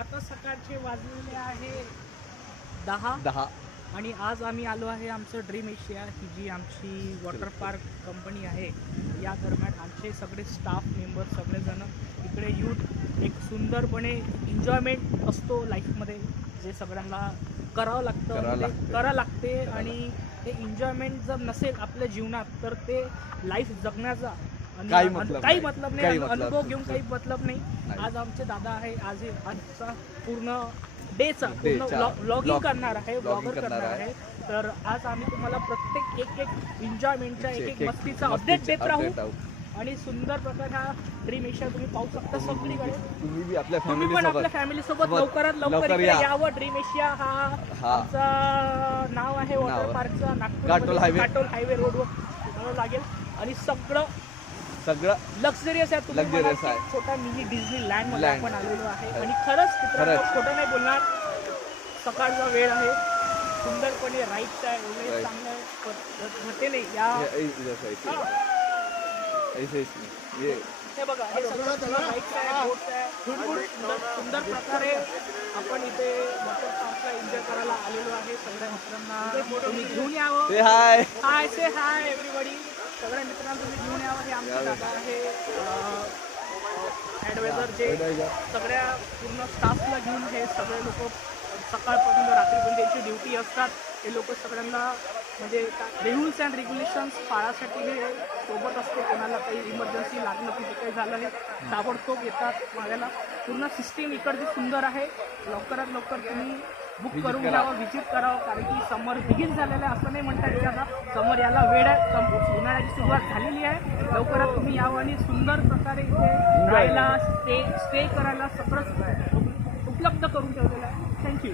आता सकाळचे वाजलेले आहे 10 आणि आज आम्ही आलो आहे आमचं ड्रीम एशिया ही जी आमची वॉटर पार्क कंपनी आहे. या दरम्यान आमचे सगळे स्टाफ मेंबर सगळेजण इकडे येऊन एक सुंदरपणे एन्जॉयमेंट असतो लाईफमध्ये जे सगळ्यांना करावं लागते आणि ते एन्जॉयमेंट जर नसेल आपल्या जीवनात तर ते लाईफ जगण्याचा काही मतलब नाही. अनुभव घेऊन काही मतलब नाही. आज आमचे दादा आहे. आजचा पूर्ण डेचा व्लॉगिंग करणार आहे, ब्लॉगर करणार आहे. तर आज आम्ही तुम्हाला प्रत्येक एक एन्जॉयमेंटचा एक मस्तीचा अपडेट देत राहू आणि सुंदर प्रकार हा ड्रीम एशिया तुम्ही पाहू शकता सगळीकडे. तुम्ही पण आपल्या फॅमिली सोबत लवकरात लवकर इकडे यावं. ड्रीम एशिया हा आमचा नाव आहे वॉटर पार्कचा. नागपूर काटोल हायवे रोडवर लागेल आणि सगळं लक्झरियस आहे. तुम्ही छोटा मिनी डिझनी लँड मध्ये आपण आलेलो आहे आणि खरंच खोटं नाही बोलणार. सकाळचा वेळ आहे, सुंदरपणे राईड्स आहे, एवढे चांगलं होते नाही या. हे बघा हे सगळं राईड्स आहे, बोट्स आहे. सुंदर प्रकारे आपण इथे वॉटर पार्कला एन्जॉय करायला आलेलो आहे. सगळ्या मित्रांना तुम्ही घेऊन यावं. हाय से हाय एव्हरीबडी. सगळ्या मित्रांना तुम्ही घेऊन यावं. हे आमचे दादा आहे ॲडवायझर जे सगळ्या पूर्ण स्टाफला घेऊन हे सगळे लोक सकाळपासून रात्रीपर्यंत त्यांची ड्युटी असतात. हे लोक सगळ्यांना म्हणजे रूल्स अँड रेग्युलेशन्स पाळासाठी हे सोबत असते. कोणाला काही इमर्जन्सी लागलं की जे काही झालं हे ताबडतोब येतात मागायला. पूर्ण सिस्टीम इकडची सुंदर आहे. लवकरात लवकर तुम्ही बुक करून घ्यावं, व्हिजिट करावं. कारण की समर बिगिन झालेलं आहे असं नाही म्हणता येईल. आता समर याला वेळ आहे, उन्हाळ्याची सुरुवात झालेली आहे. लवकरात तुम्ही यावं आणि सुंदर प्रकारे इथे राहायला स्टे करायला सगळं उपलब्ध करून ठेवलेलं आहे. थँक्यू.